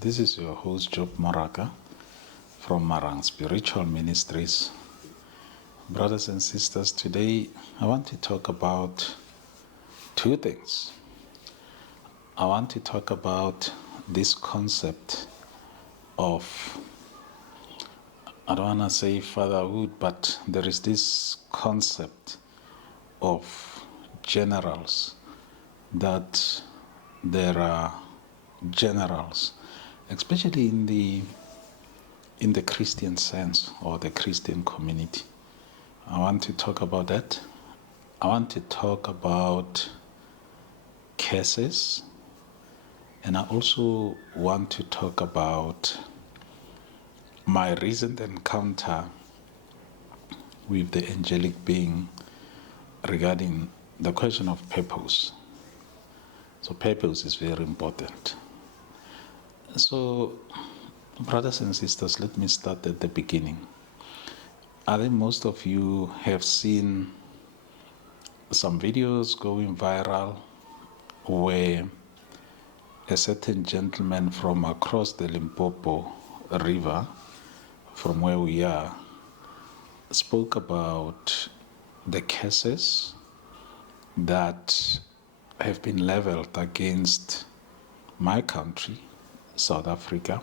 This is your host, Job Moraka from Marang Spiritual Ministries. Brothers and sisters, today I want to talk about two things. I want to talk about this concept of, I don't want to say fatherhood, but there is this concept of generals, that there are generals, especially in the Christian sense or the Christian community. I want to talk about that. I want to talk about curses, and I also want to talk about my recent encounter with the angelic being regarding the question of purpose. So purpose is very important. So, brothers and sisters, let me start at the beginning. I think most of you have seen some videos going viral where a certain gentleman from across the Limpopo River, from where we are, spoke about the curses that have been leveled against my country, South Africa.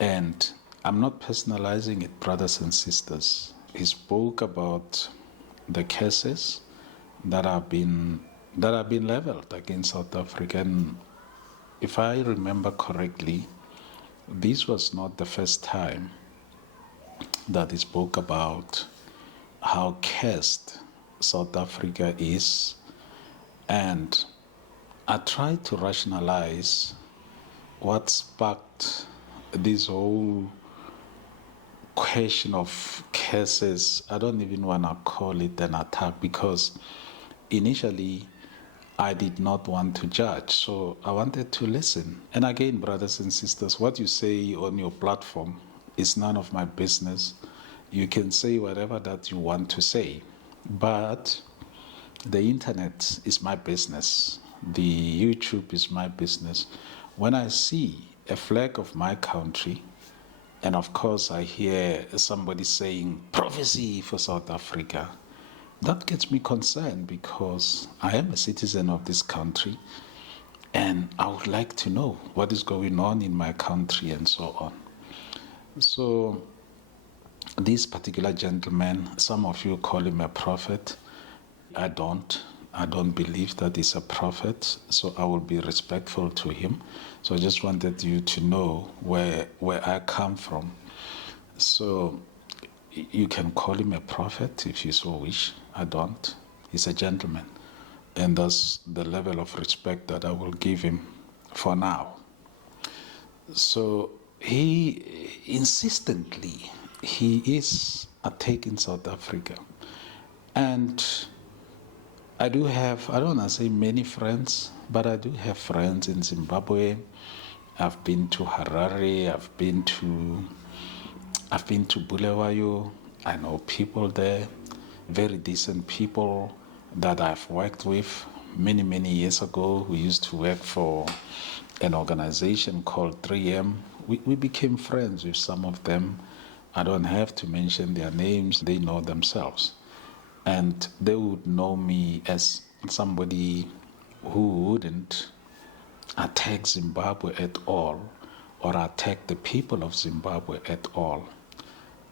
And I'm not personalizing it, brothers and sisters. He spoke about the curses that have been leveled against South Africa. And if I remember correctly, this was not the first time that he spoke about how cursed South Africa is. And I tried to rationalize what sparked this whole question of curses. I don't even want to call it an attack, because initially I did not want to judge, so I wanted to listen. And again, brothers and sisters, what you say on your platform is none of my business. You can say whatever that you want to say, but the internet is my business. The YouTube is my business. When I see a flag of my country, and of course I hear somebody saying prophecy for South Africa, that gets me concerned, because I am a citizen of this country and I would like to know what is going on in my country and so on. So this particular gentleman, some of you call him a prophet. I don't believe that he's a prophet, so I will be respectful to him. So I just wanted you to know where I come from. So you can call him a prophet if you so wish. I don't. He's a gentleman. And that's the level of respect that I will give him for now. So he insistently, he is attacking South Africa. And I don't want to say many friends, but I do have friends in Zimbabwe. I've been to Harare, I've been to Bulawayo. I know people there, very decent people that I've worked with many years ago. We used to work for an organization called 3M. We became friends with some of them. I don't have to mention their names, they know themselves. And they would know me as somebody who wouldn't attack Zimbabwe at all, or attack the people of Zimbabwe at all.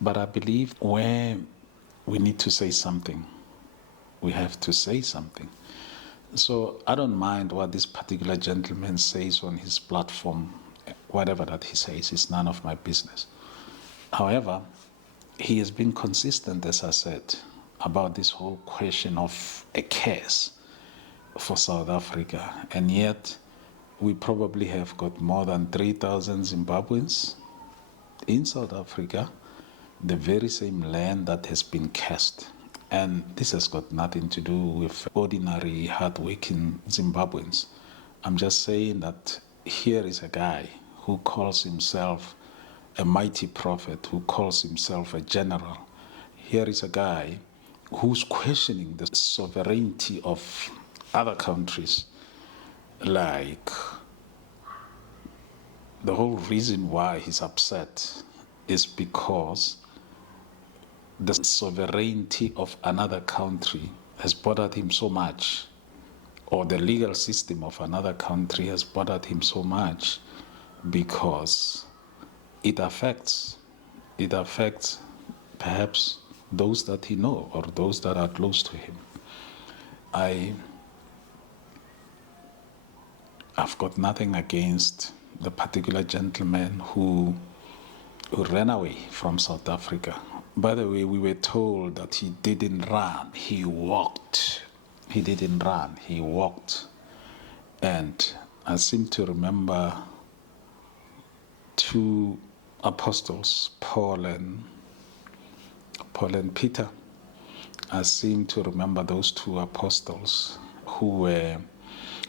But I believe when we need to say something, we have to say something. So I don't mind what this particular gentleman says on his platform. Whatever that he says is none of my business. However, he has been consistent, as I said, about this whole question of a curse for South Africa. And yet, we probably have got more than 3,000 Zimbabweans in South Africa, the very same land that has been cursed. And this has got nothing to do with ordinary, hard-working Zimbabweans. I'm just saying that here is a guy who calls himself a mighty prophet, who calls himself a general. Here is a guy who's questioning the sovereignty of other countries, like the whole reason why he's upset is because the sovereignty of another country has bothered him so much, or the legal system of another country has bothered him so much, because it affects perhaps those that he knows or those that are close to him. I've got nothing against the particular gentleman who ran away from South Africa. By the way, we were told that he didn't run, he walked. He didn't run, he walked. And I seem to remember two apostles, Paul and Peter. I seem to remember those two apostles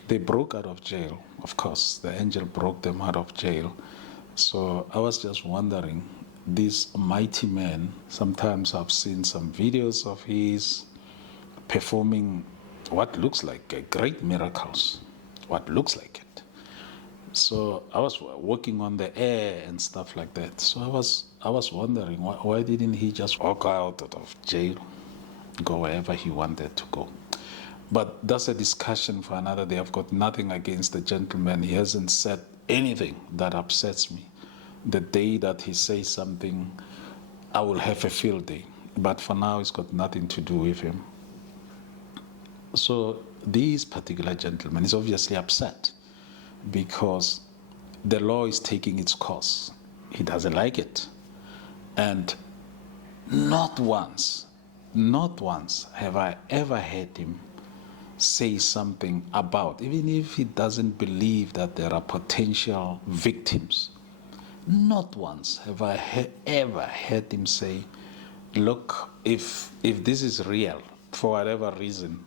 they broke out of jail. Of course, the angel broke them out of jail. So I was just wondering, this mighty man, sometimes I've seen some videos of his performing what looks like great miracles, what looks like it. So I was walking on the air and stuff like that. So I was wondering, why didn't he just walk out of jail, go wherever he wanted to go? But that's a discussion for another day. I've got nothing against the gentleman. He hasn't said anything that upsets me. The day that he says something, I will have a field day. But for now, it's got nothing to do with him. So this particular gentleman is obviously upset because the law is taking its course. He doesn't like it. And not once have I ever heard him say something about, even if he doesn't believe that there are potential victims, not once have I ever heard him say, look, if this is real, for whatever reason,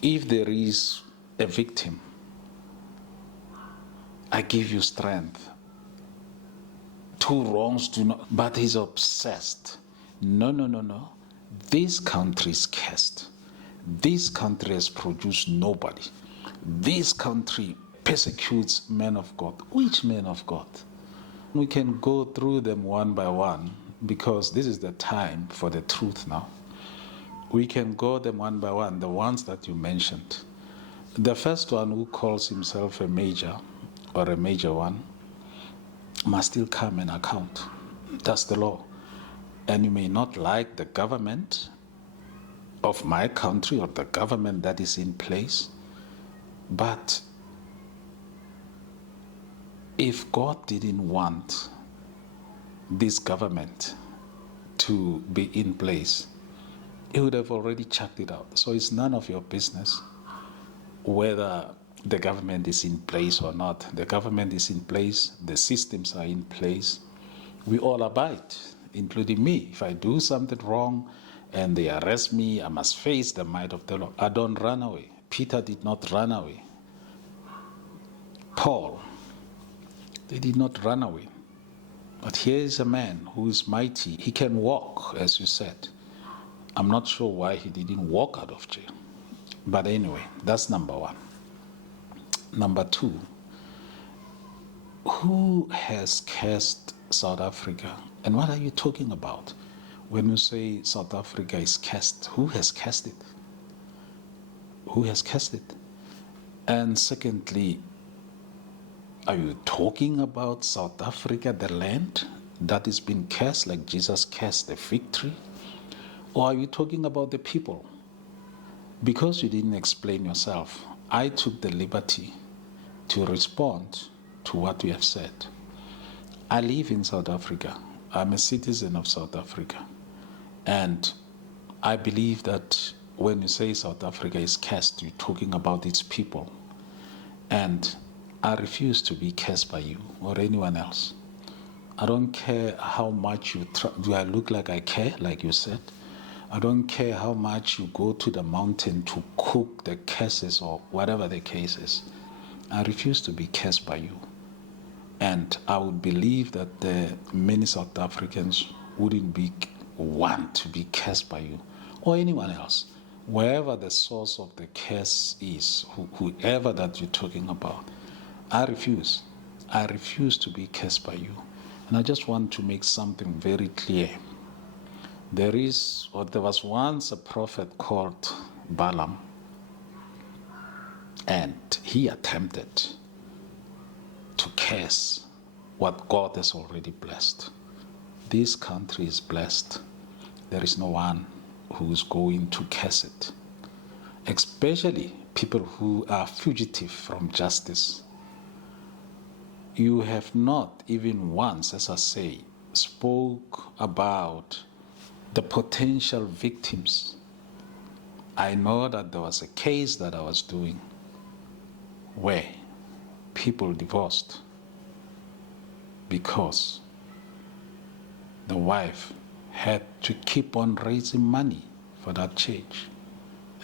if there is a victim, I give you strength. Two wrongs do not, but he's obsessed. No. This country is cursed. This country has produced nobody. This country persecutes men of God. Which men of God? We can go through them one by one because this is the time for the truth now. We can go them one by one, the ones that you mentioned. The first one, who calls himself a major or a major one, must still come and account. That's the law. And you may not like the government of my country or the government that is in place, but if God didn't want this government to be in place, he would have already chucked it out. So it's none of your business whether the government is in place or not. The government is in place, the systems are in place. We all abide, including me. If I do something wrong and they arrest me, I must face the might of the law. I don't run away. Peter did not run away. Paul, they did not run away. But here is a man who is mighty. He can walk, as you said. I'm not sure why he didn't walk out of jail. But anyway, that's number one. Number two, who has cursed South Africa? And what are you talking about? When you say South Africa is cursed, who has cursed it? Who has cursed it? And secondly, are you talking about South Africa, the land that has been cursed, like Jesus cursed the fig tree? Or are you talking about the people? Because you didn't explain yourself, I took the liberty to respond to what you have said. I live in South Africa. I'm a citizen of South Africa. And I believe that when you say South Africa is cursed, you're talking about its people. And I refuse to be cursed by you or anyone else. I don't care how much you try. Do I look like I care, like you said? I don't care how much you go to the mountain to cook the curses or whatever the case is. I refuse to be cursed by you. And I would believe that the many South Africans wouldn't want to be cursed by you or anyone else. Wherever the source of the curse is, whoever that you're talking about, I refuse. I refuse to be cursed by you. And I just want to make something very clear. There was once a prophet called Balaam, and he attempted to curse what God has already blessed. This country is blessed. There is no one who is going to curse it, especially people who are fugitive from justice. You have not even once, as I say, spoke about the potential victims. I know that there was a case that I was doing where people divorced because the wife had to keep on raising money for that church,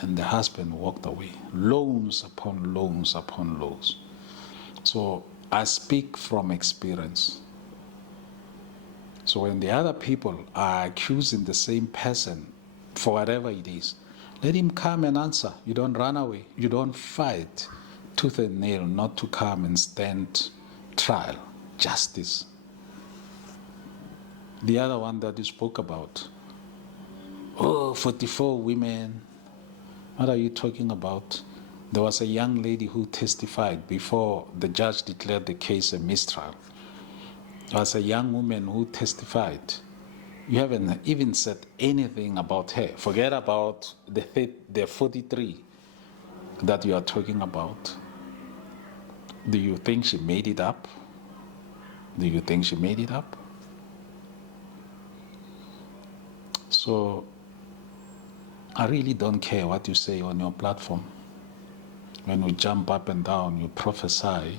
and the husband walked away. Loans upon loans upon loans. So I speak from experience. So when the other people are accusing the same person for whatever it is, let him come and answer. You don't run away. You don't fight tooth and nail not to come and stand trial, justice. The other one that you spoke about, 44 women. What are you talking about? There was a young lady who testified before the judge declared the case a mistrial. There was a young woman who testified. You haven't even said anything about her. Forget about the 43 that you are talking about. Do you think she made it up? Do you think she made it up? So I really don't care what you say on your platform. When you jump up and down, you prophesy,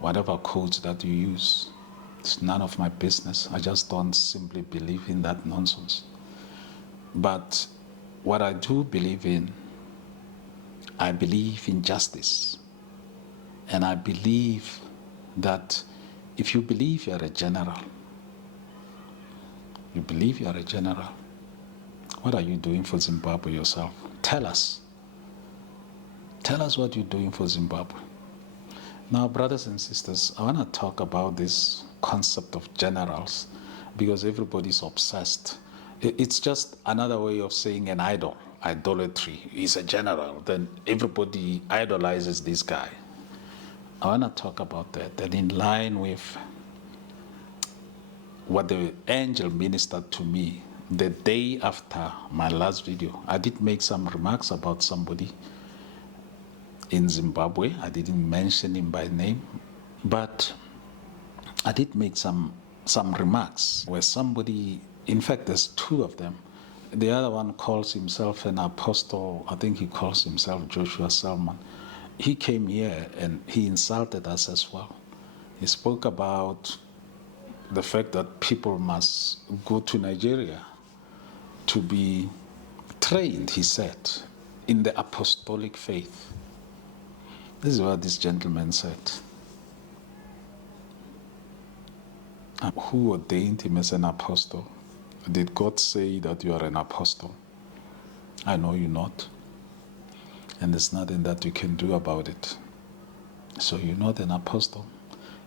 whatever codes that you use, it's none of my business. I just don't simply believe in that nonsense. But what I do believe in, I believe in justice. And I believe that if you believe you're a general, what are you doing for Zimbabwe yourself? Tell us. Tell us what you're doing for Zimbabwe. Now, brothers and sisters, I want to talk about this concept of generals because everybody's obsessed. It's just another way of saying an idol. Idolatry. He's a general. Then everybody idolizes this guy. I want to talk about that. And in line with what the angel ministered to me the day after my last video, I did make some remarks about somebody in Zimbabwe. I didn't mention him by name, but I did make some remarks where somebody, in fact, there's two of them. The other one calls himself an apostle. I think he calls himself Joshua Selman. He came here and he insulted us as well. He spoke about the fact that people must go to Nigeria to be trained, he said, in the apostolic faith. This is what this gentleman said. Who ordained him as an apostle? Did God say that you are an apostle? I know you're not. And there's nothing that you can do about it. So you're not an apostle.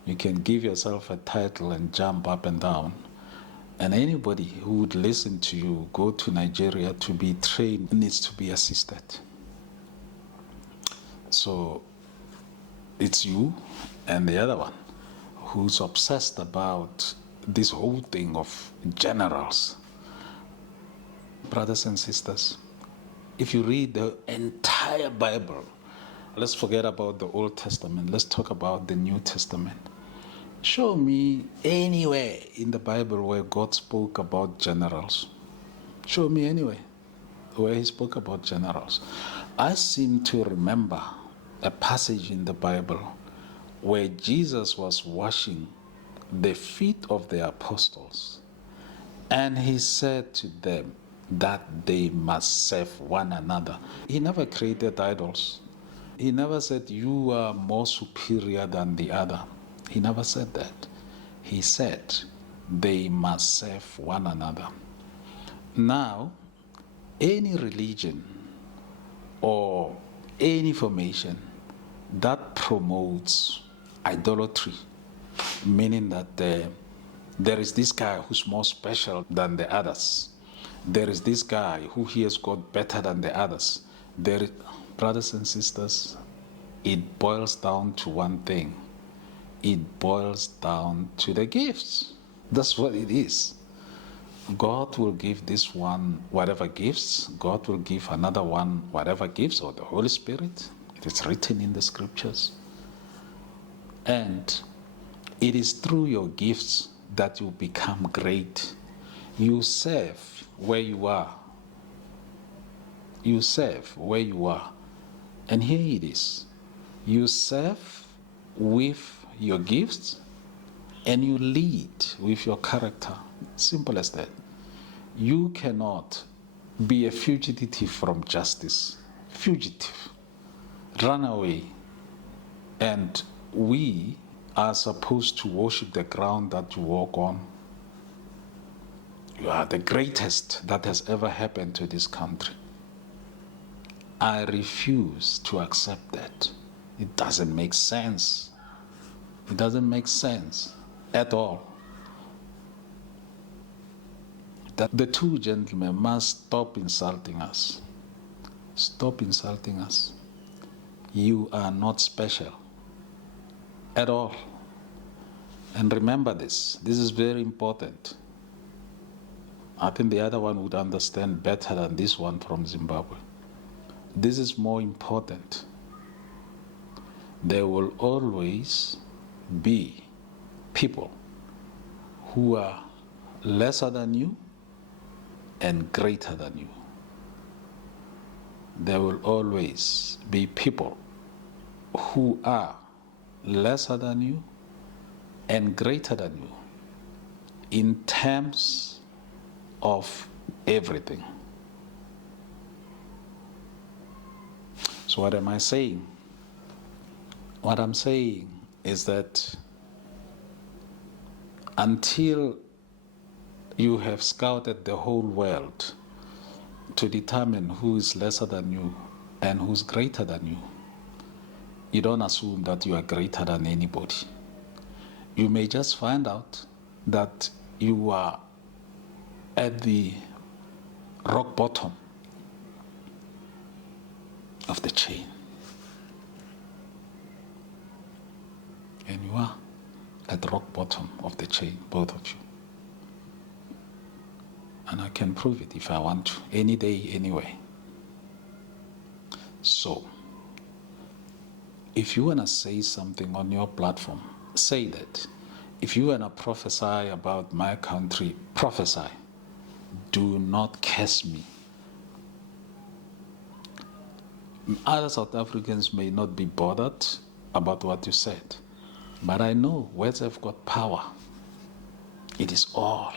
You can give yourself a title and jump up and down. And anybody who would listen to you go to Nigeria to be trained needs to be assisted. So it's you and the other one who's obsessed about this whole thing of generals. Brothers and sisters, if you read the entire Bible, let's forget about the Old Testament, let's talk about the New Testament. Show me anywhere in the Bible where God spoke about generals. Show me anywhere where he spoke about generals. I seem to remember a passage in the Bible where Jesus was washing the feet of the apostles, and he said to them that they must serve one another. He never created idols. He never said you are more superior than the other. He never said that. He said they must serve one another. Now, any religion or any formation that promotes idolatry meaning that there is this guy who's more special than the others. There is this guy who hears God better than the others. Brothers and sisters, it boils down to one thing. It boils down to the gifts. That's what it is. God will give this one whatever gifts. God will give another one whatever gifts, or the Holy Spirit. It is written in the scriptures. And it is through your gifts that you become great. You serve where you are. You serve where you are. And here it is. You serve with your gifts and you lead with your character. Simple as that. You cannot be a fugitive from justice. Fugitive. Run away. And we are supposed to worship the ground that you walk on. You are the greatest that has ever happened to this country. I refuse to accept that. It doesn't make sense. It doesn't make sense at all. That the two gentlemen must stop insulting us. Stop insulting us. You are not special at all. And remember this. This is very important. I think the other one would understand better than this one from Zimbabwe. This is more important. There will always be people who are lesser than you and greater than you. There will always be people who are lesser than you and greater than you in terms of everything. So what am I saying? What I'm saying is that until you have scouted the whole world to determine who is lesser than you and who's greater than you, you don't assume that you are greater than anybody. You may just find out that you are at the rock bottom of the chain. And you are at the rock bottom of the chain, both of you. And I can prove it if I want to, any day, anyway. So, if you want to say something on your platform, say that. If you want to prophesy about my country, prophesy. Do not curse me. Other South Africans may not be bothered about what you said, but I know words have got power. It is all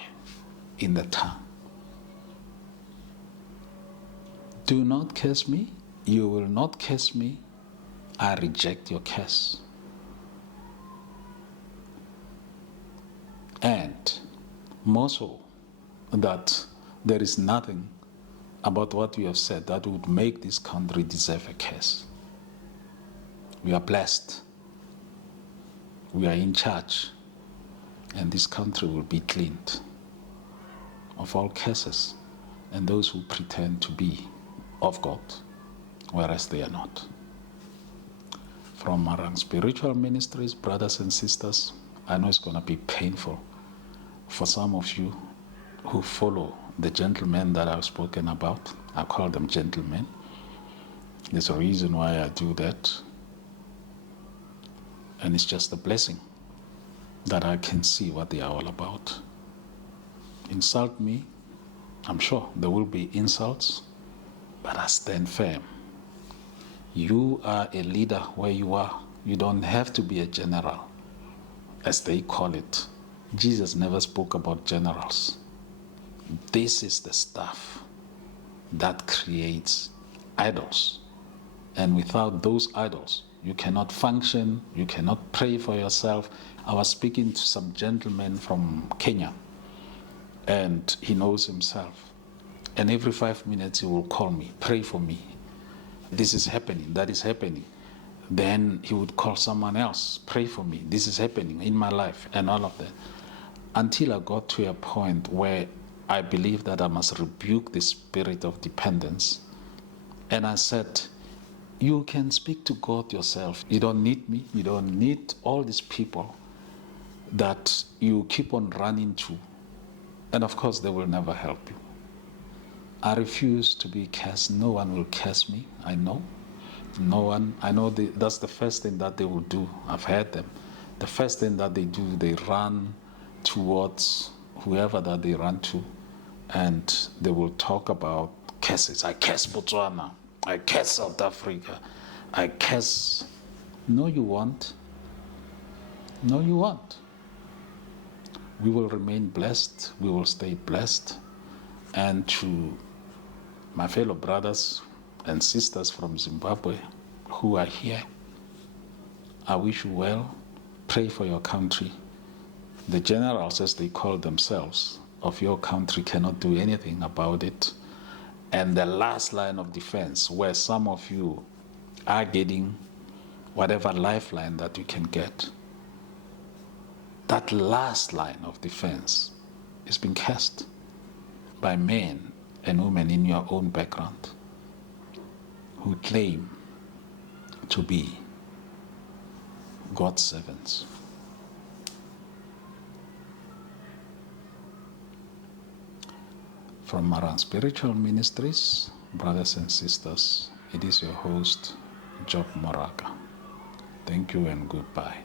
in the tongue. Do not curse me. You will not curse me. I reject your curse. And more so, that there is nothing about what we have said that would make this country deserve a curse. We are blessed. We are in charge. And this country will be cleaned of all curses and those who pretend to be of God, whereas they are not. From Marang Spiritual Ministries, brothers and sisters, I know it's going to be painful for some of you who follow the gentlemen that I've spoken about. I call them gentlemen. There's a reason why I do that. And it's just a blessing that I can see what they are all about. Insult me, I'm sure there will be insults, but I stand firm. You are a leader where you are. You don't have to be a general, as they call it. Jesus never spoke about generals. This is the stuff that creates idols. And without those idols, you cannot function, you cannot pray for yourself. I was speaking to some gentleman from Kenya, and he knows himself. And every 5 minutes he will call me, pray for me. This is happening, that is happening. then he would call someone else, pray for me, this is happening in my life, and all of that. Until I got to a point where I believed that I must rebuke the spirit of dependence. And I said, you can speak to God yourself. You don't need me. You don't need all these people that you keep on running to. And of course, they will never help you. I refuse to be cursed. No one will curse me. I know. No one. I know that's the first thing that they will do. I've heard them. The first thing that they do, they run towards whoever that they run to, and they will talk about curses. I curse Botswana. I curse South Africa. I curse. No, you won't. No, you won't. We will remain blessed. We will stay blessed. And to my fellow brothers and sisters from Zimbabwe who are here, I wish you well. Pray for your country. The generals, as they call themselves, of your country cannot do anything about it. And the last line of defense, where some of you are getting whatever lifeline that you can get, that last line of defense is being cast by men and women in your own background who claim to be God's servants. From Marang Spiritual Ministries, brothers and sisters, it is your host, Job Moraga. Thank you and goodbye.